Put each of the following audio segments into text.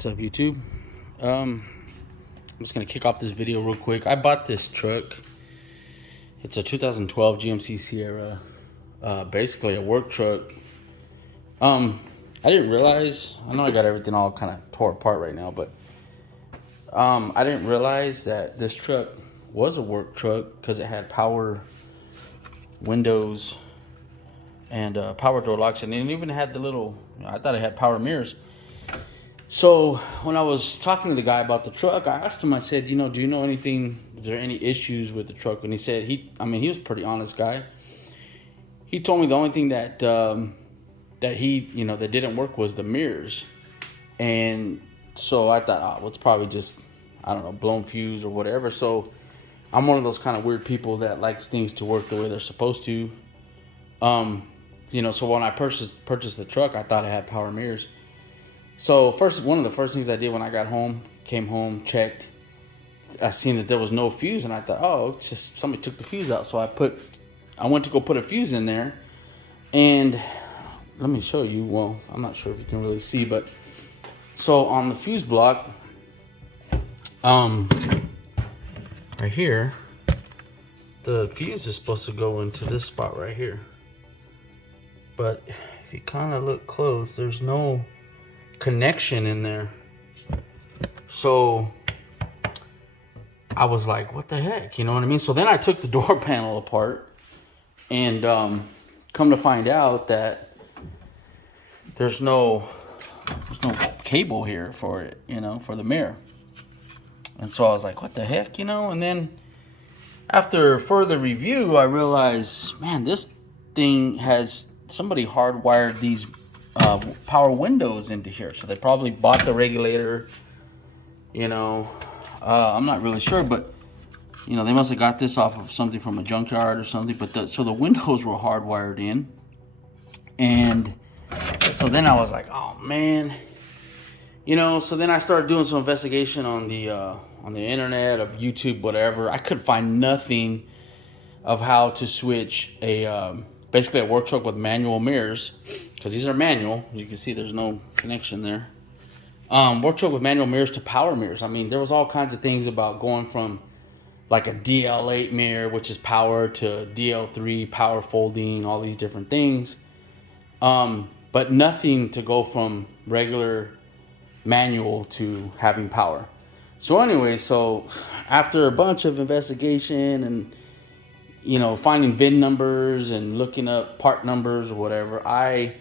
What's up, YouTube? I'm just gonna kick off this video real quick. I bought this truck. It's a 2012 GMC Sierra, basically a work truck. I didn't realize. I know I got everything all kind of tore apart right now, but I didn't realize that this truck was a work truck because it had power windows and power door locks, and it even had the little. I thought it had power mirrors. So when I was talking to the guy about the truck, I asked him, I said, do you know anything, is there any issues with the truck? And he said, he was a pretty honest guy. He told me the only thing that that didn't work was the mirrors. And so I thought, oh, well, it's probably just, I don't know, blown fuse or whatever. So I'm one of those kind of weird people that likes things to work the way they're supposed to. So when I purchased the truck, I thought it had power mirrors. So one of the first things I did when I got home, came home, checked, I seen that there was no fuse, and I thought, oh, it's just somebody took the fuse out. So I went to go put a fuse in there, and let me show you. Well, I'm not sure if you can really see, but so on the fuse block, right here, the fuse is supposed to go into this spot right here. But if you kind of look close, there's no connection in there. So I was like, what the heck, you know what I mean? So then I took the door panel apart, and come to find out that there's no cable here for it, for the mirror. And so I was like, what the heck, and then after further review, I realized, man, this thing has somebody hardwired these power windows into here. So they probably bought the regulator, I'm not really sure, but they must have got this off of something from a junkyard or something. But so the windows were hardwired in, and so then I was like, oh man, so then I started doing some investigation on the internet, of YouTube, whatever. I could find nothing of how to switch basically a work truck with manual mirrors, because these are manual. You can see there's no connection there. Work truck with manual mirrors to power mirrors. I mean, there was all kinds of things about going from like a DL8 mirror, which is power, to DL3 power folding, all these different things. But nothing to go from regular manual to having power. So anyway, after a bunch of investigation and finding VIN numbers and looking up part numbers or whatever, I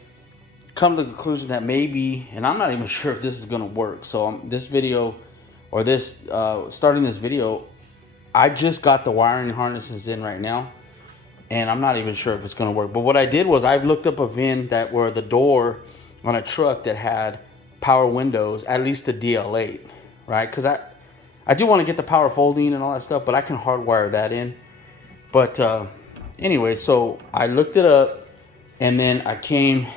come to the conclusion that maybe, and I'm not even sure if this is going to work. So this video, or starting this video, I just got the wiring harnesses in right now, and I'm not even sure if it's going to work. But what I did was I looked up a VIN that were the door on a truck that had power windows, at least the DL8, right? Because I do want to get the power folding and all that stuff, but I can hardwire that in. But anyway, so I looked it up, and then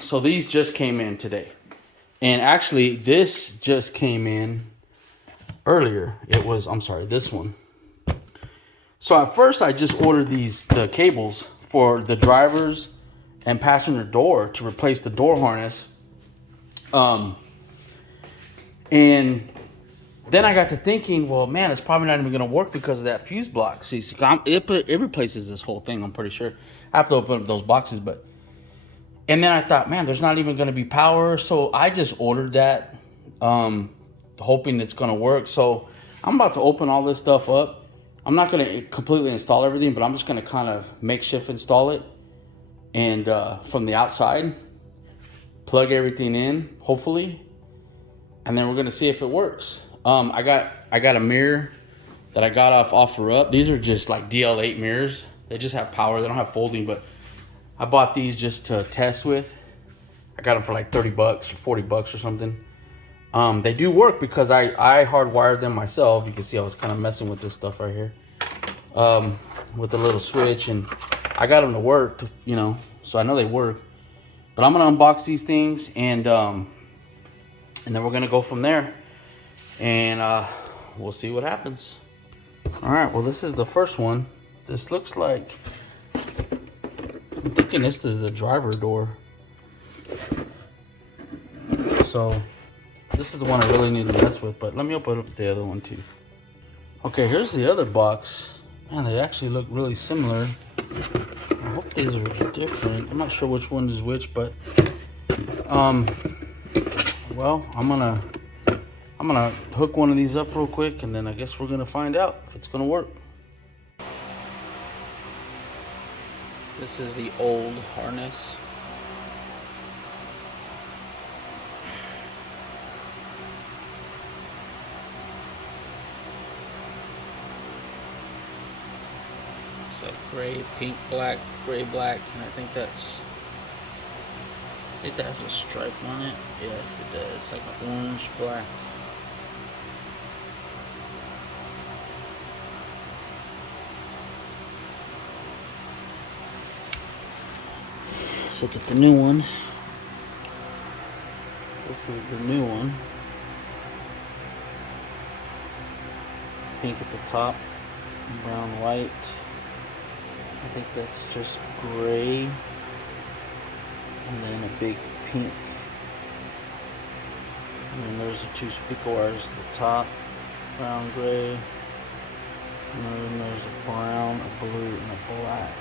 so these just came in today. And actually, this just came in earlier. This one. So at first, I just ordered the cables for the driver's and passenger door to replace the door harness. And then I got to thinking, well, man, it's probably not even going to work because of that fuse block. See, it replaces this whole thing, I'm pretty sure. I have to open up those boxes, and then I thought, man, there's not even going to be power. So I just ordered that, hoping it's going to work. So I'm about to open all this stuff up. I'm not going to completely install everything, but I'm just going to kind of makeshift install it. And from the outside, plug everything in, hopefully. And then we're going to see if it works. I got a mirror that I got off OfferUp. These are just like DL8 mirrors. They just have power. They don't have folding, but I bought these just to test with. I got them for like $30 or $40 or something. They do work because I hardwired them myself. You can see I was kind of messing with this stuff right here, with the little switch, and I got them to work, so I know they work. But I'm gonna unbox these things, and then we're gonna go from there. And we'll see what happens. All right, well, this is the first one. This looks like, I'm thinking this is the driver door. So this This is the one I really need to mess with, but let me open up the other one too. Okay, here's the other box. Man, they actually look really similar. I hope these are different. I'm not sure which one is which, but well, I'm gonna hook one of these up real quick, and then I guess we're gonna find out if it's gonna work. This is the old harness. It's like gray, pink, black, gray, black, and I think that has a stripe on it. Yes, it does. It's like an orange, black. Let's look at the new one. This is the new one. Pink at the top, brown, white. I think that's just gray. And then a big pink. And then there's the two speaker wires at the top, brown, gray. And then there's a brown, a blue, and a black.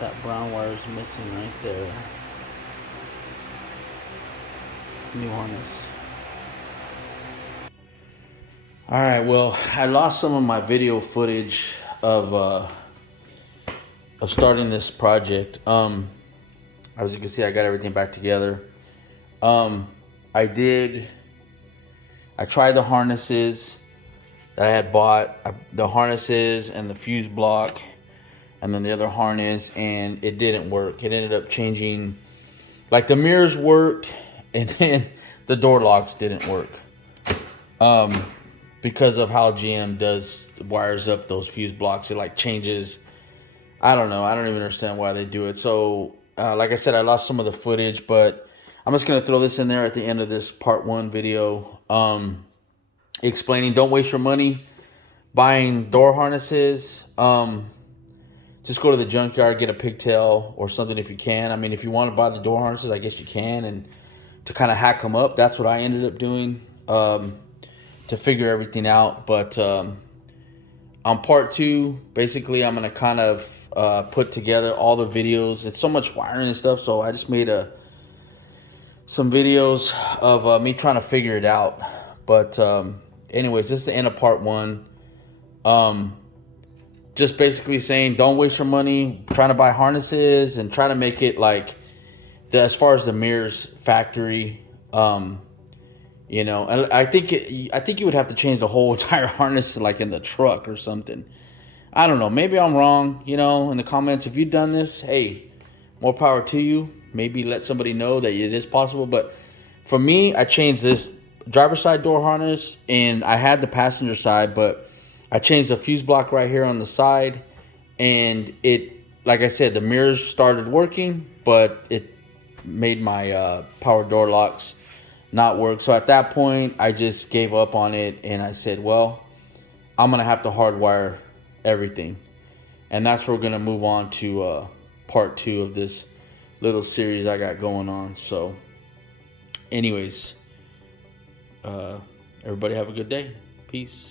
That brown wire is missing right there. New harness. Alright, well, I lost some of my video footage of starting this project. As you can see, I got everything back together. I tried the harnesses that I had bought, the harnesses and the fuse block, and then the other harness, and it didn't work. It ended up changing, like the mirrors worked, and then the door locks didn't work. Because of how GM wires up those fuse blocks, it like changes. I don't know. I don't even understand why they do it. So, like I said, I lost some of the footage, but I'm just going to throw this in there at the end of this part 1 video. Explaining, don't waste your money buying door harnesses. Just go to the junkyard, get a pigtail or something if you can. I mean, if you want to buy the door harnesses, I guess you can. And to kind of hack them up, that's what I ended up doing to figure everything out. But on part 2, basically, I'm going to kind of put together all the videos. It's so much wiring and stuff, so I just made some videos of me trying to figure it out. But anyways, this is the end of part 1. Just basically saying, don't waste your money trying to buy harnesses and try to make it like as far as the mirrors factory. You know, and I think you would have to change the whole entire harness like in the truck or something. I don't know. Maybe I'm wrong. You know, in the comments, if you've done this, hey, more power to you. Maybe let somebody know that it is possible. But for me, I changed this driver's side door harness, and I had the passenger side, but I changed the fuse block right here on the side, and it, like I said, the mirrors started working, but it made my power door locks not work. So at that point, I just gave up on it, and I said, well, I'm gonna have to hardwire everything, and that's where we're gonna move on to part 2 of this little series I got going on. So anyways, everybody have a good day. Peace.